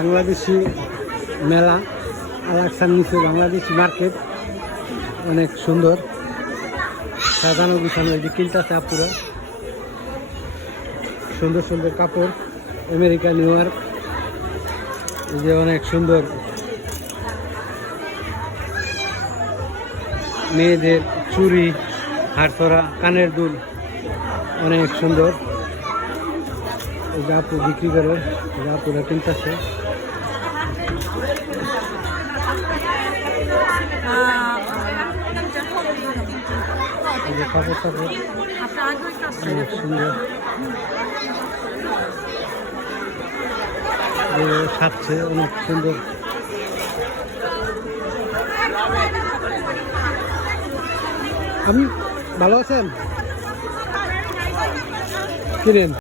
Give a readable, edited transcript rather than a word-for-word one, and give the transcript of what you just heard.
বাংলাদেশি মেলা আলাকসার নিচে বাংলাদেশি মার্কেট অনেক সুন্দর সাজানো গুছানো। এই যে কিনতেছে আপুরা সুন্দর সুন্দর কাপড় আমেরিকা নিউ ইয়র্ক। এই যে অনেক সুন্দর মেয়েদের চুড়ি হাড়তরা কানের দুল অনেক সুন্দর। এই যে আপু বিক্রি করে এই যে আপুরা কিনতেছে। এই যে কাপড় টাপড় অনেক সুন্দর সাজছে অনেক সুন্দর। আপনি ভালো আছেন কিনেন?